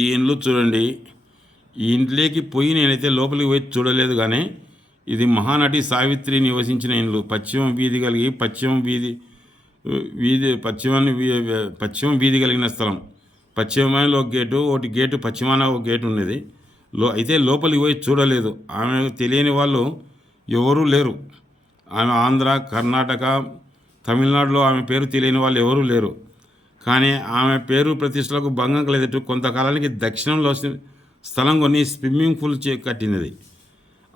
ఈ ఇండ్లు చూడండి. ఈ ఇంట్లోకి పోయి నేనైతే లోపలికి పోయి చూడలేదు, కానీ ఇది మహానటి సావిత్రి నివసించిన ఇండ్లు. పశ్చిమ వీధి కలిగి పశ్చిమ వీధి కలిగిన స్థలం. పశ్చిమంలో ఒక గేటు, ఒకటి గేటు పశ్చిమాన ఒక గేటు ఉన్నది. అయితే లోపలికి పోయి చూడలేదు. ఆమె తెలియని వాళ్ళు ఎవరూ లేరు. ఆమె ఆంధ్ర, కర్ణాటక, తమిళనాడులో ఆమె పేరు తెలియని వాళ్ళు ఎవరూ లేరు. కానీ ఆమె పేరు ప్రతిష్టలకు భంగం కలగట్టు కొంతకాలానికి దక్షిణంలో స్థలం కొని స్విమ్మింగ్ పూల్ కట్టినది.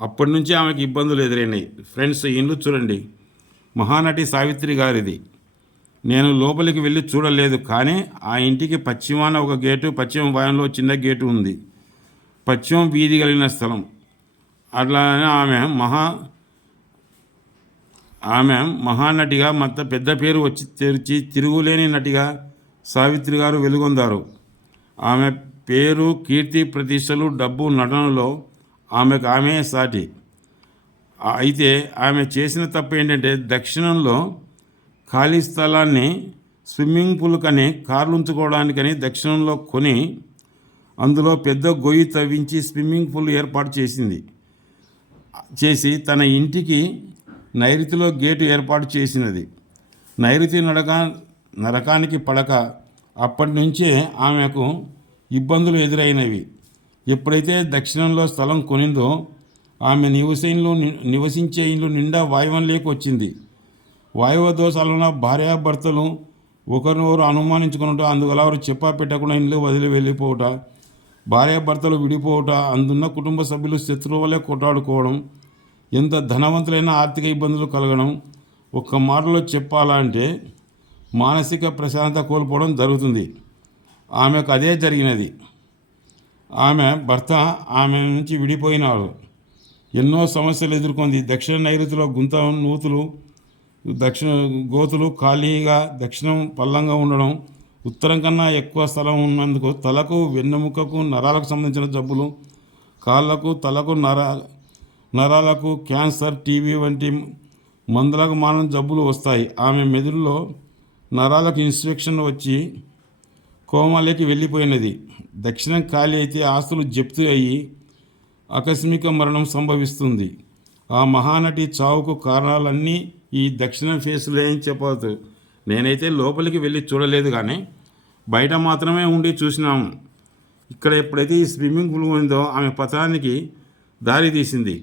అప్పటి నుంచి ఆమెకి ఇబ్బందులు ఎదురైనాయి. ఫ్రెండ్స్, ఈ ఇల్లు చూడండి, మహానటి సావిత్రి గారిది. నేను లోపలికి వెళ్ళి చూడలేదు, కానీ ఆ ఇంటికి పశ్చిమాన ఒక గేటు, పశ్చిమ భాగంలో చిన్న గేటు ఉంది. పశ్చిమ వీధి కలిగిన స్థలం. అట్లానే ఆమె మహానటిగా పెద్ద పేరు వచ్చి తెరిచి తిరుగులేని నటిగా సావిత్రి గారు వెలుగొందారు. ఆమె పేరు, కీర్తి ప్రతిష్టలు, డబ్బు, నటనలో ఆమె సాటి. అయితే ఆమె చేసిన తప్పు ఏంటంటే దక్షిణంలో ఖాళీ స్థలాన్ని స్విమ్మింగ్ పూల్ కని కార్లు ఉంచుకోవడానికని దక్షిణంలో కొని అందులో పెద్ద గొయ్యి తవ్వించి స్విమ్మింగ్ పూల్ ఏర్పాటు చేసి తన ఇంటికి నైరుతిలో గేటు ఏర్పాటు చేసినది. నైరుతి నరకానికి పడక అప్పటి నుంచే ఆమెకు ఇబ్బందులు ఎదురైనవి. ఎప్పుడైతే దక్షిణంలో స్థలం కొనిందో ఆమె నివసించే ఇల్లు నిండా వాయువంలోకి వచ్చింది. వాయువ దోషాలున్న భార్యాభర్తలు ఒకరినొకరు అనుమానించుకున్నట, అందువల్ల వారు చెప్పా పెట్టకుండా ఇల్లు వదిలి వెళ్ళిపోవట, భార్యాభర్తలు విడిపోవట, అందున్న కుటుంబ సభ్యులు శత్రువులే కొట్టాడుకోవడం, ఎంత ధనవంతులైన ఆర్థిక ఇబ్బందులు కలగడం, ఒక్క మాటలో చెప్పాలంటే మానసిక ప్రశాంతత కోల్పోవడం జరుగుతుంది. ఆమెకు అదే జరిగినది. ఆమె భర్త ఆమె నుంచి విడిపోయినాడు. ఎన్నో సమస్యలు ఎదుర్కొంది. దక్షిణ నైరుతిలో నూతులు, గోతులు ఖాళీగా దక్షిణం పల్లంగా ఉండడం, ఉత్తరం కన్నా ఎక్కువ స్థలం ఉన్నందుకు తలకు, వెన్నెముకకు, నరాలకు సంబంధించిన జబ్బులు, కాళ్ళకు, తలకు, నరాలకు క్యాన్సర్, టీబీ వంటి మందులకు మానం జబ్బులు వస్తాయి. ఆమె మెదడులో నరాలకు ఇన్ఫెక్షన్ వచ్చి కోమాలోకి వెళ్ళిపోయినది. దక్షిణం ఖాళీ అయితే ఆస్తులు జప్తు అయ్యి ఆకస్మిక మరణం సంభవిస్తుంది. ఆ మహానటి చావుకు కారణాలన్నీ ఈ దక్షిణ ఫేస్లో ఏం చెప్పవచ్చు. నేనైతే లోపలికి వెళ్ళి చూడలేదు, కానీ బయట మాత్రమే ఉండి చూసినాము. ఇక్కడ ఎప్పుడైతే ఈ స్విమ్మింగ్ పూల్ ఉందో ఆమె పతనానికి దారి తీసింది.